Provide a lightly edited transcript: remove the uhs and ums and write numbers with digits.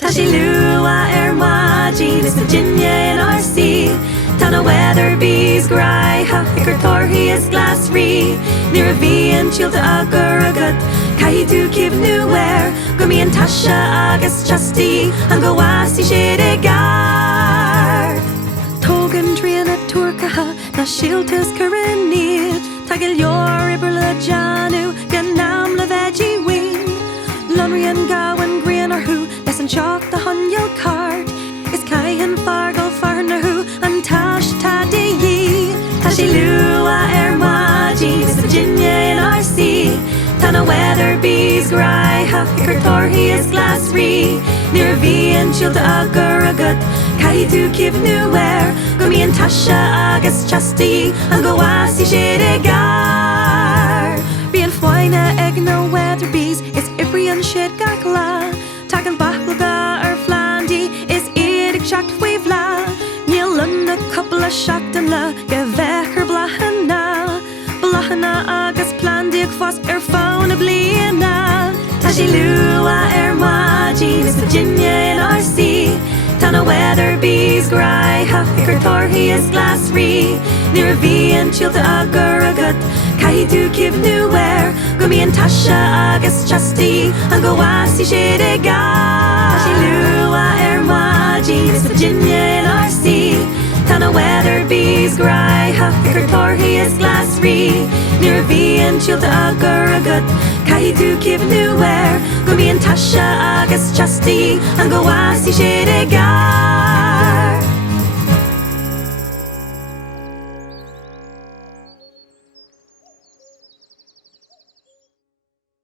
Tá sé luath maidin is Virginia in RC. Tá Na Weatherbies greadadh gur torthaí is glasraí. Nuair bhíonn síolta agat caithfidh cuimhneamh go mbíonn taise agus chosí an go bhhasaí siad i gcur. Tógann Tríona Tuar Ceatha na síoltas cuimhneamh taigil leor ibar le deanú gnóthach le bheidí bhíonn. Lonraíonn Gabhán Grian leis an seach the honneol cart is caiithfidh Fearghal Fearthainn an taise taise. Tá sé luath maidin is Virginia in RC. Tá Na Weatherbies greadadh gur torthaí is glasraí. Nuair bhíonn síolta agat caithfidh cuimhneamh go mbíonn taise agus chosí an go bhhasaí siad i gcur. Bíonn foiine ag Na Weatherbies is ibrion siad gach lá. Tagan bachlaga Plandáil is iad ag seacht faoi bhla. Níl lena couple a seachtain le go bheithar blachanna agus Plandáil fós fána bliana. Tá sé luath maidin is Virginia in RC. Tá Na Weatherbies greadadh gur torthaí is glasraí. Nuair bhíonn síolta agat caithfidh cuimhneamh go mbíonn taise agus chosí an go bhhasaí siad i gcur. Tá sé luath maidin is Virginia in RC. Tá Na Weatherbies greadadh gur torthaí is glasraí. Nuair bhíonn síolta agat caithfidh cuimhneamh go mbíonn taise agus chosí an go bhhasaí siad i gcur.